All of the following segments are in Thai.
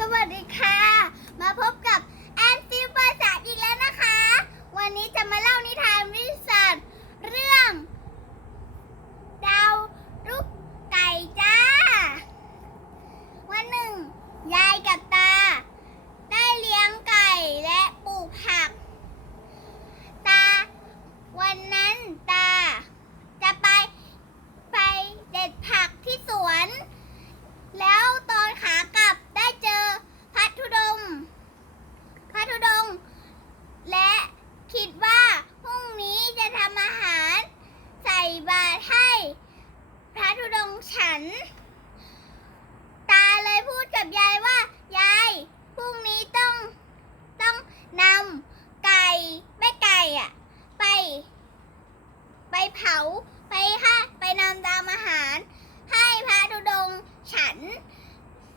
สวัสดีค่ะ มาพบกับแอนฟิลภาษาอีกแล้วนะคะ วันนี้จะมาเล่านิทานวิทยาศาสตร์เรื่อง ดาวลูกไก่จ้า วันหนึ่ง ยายกับตา ได้เลี้ยงไก่และปลูกผัก ตา วันนั้นตา จะไปไปเด็ดผักที่สวน แล้วตอนขากลับได้เจอพัทธุดงค์พัทธุดงค์และ คิดว่าพรุ่งนี้จะทำอาหาร ใส่บาตรให้ พระธุดงค์ฉัน ตาเลยพูดกับยายว่า ยายพรุ่งนี้ต้องต้องนำไก่ไม่ไก่อะไป ไปเผาไปค่ะไปนำตามอาหาร ให้พระธุดงค์ฉัน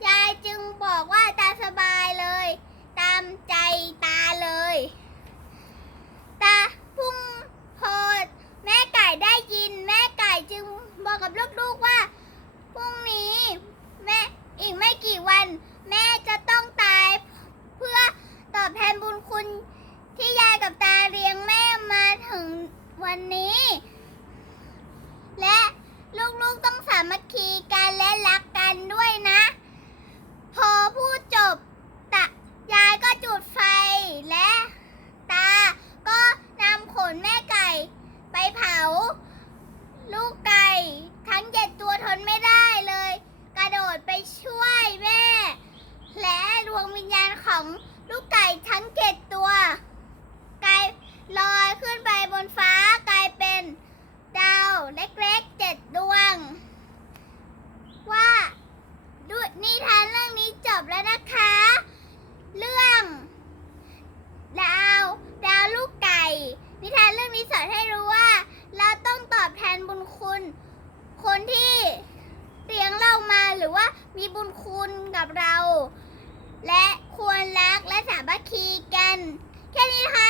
ยายจึงบอกว่าตาสบายเลย ตามใจตาเลย ตาพุ่งพอแม่ไก่ได้ยิน แม่ไก่จึงบอ กับลูกๆว่าพรุ่งนี้แม่อีกไม่กี่วัน แม่จะต้องตาย เพื่อตอบแทนบุญคุณที่ยายกับตาเลี้ยงแม่มาถึงวันนี้ และลูกๆต้องสามัคคีกันและรักกันด้วยนะ พอพูดจบตายายก็จุดไฟและตาก็นำขนแม่ไก่ไปเผา ลูกไก่ ทั้งเจ็ดตัวท นไม่ได้เลย กระโดดไปช่วยแม่ และดวงวิญญาณของลูกไก่ทั้งเจ็ดตัวกลายลอยขึ้นไปบนฟ้ากลายเป็นดาวเล็กๆเจ็ดดวง ว่าด้วยนิทานเรื่องนี้จบแล้วนะคะ เรื่อง ดาว ดาวลูกไก่ นิทานเรื่องนี้สอนให้รู้ว่า เราต้องตอบแทนบุญคุณ คนที่เลี้ยงเรามา หรือว่ามีบุญคุณกับเรา และควรรักและสามัคคีกัน แค่นี้นะคะ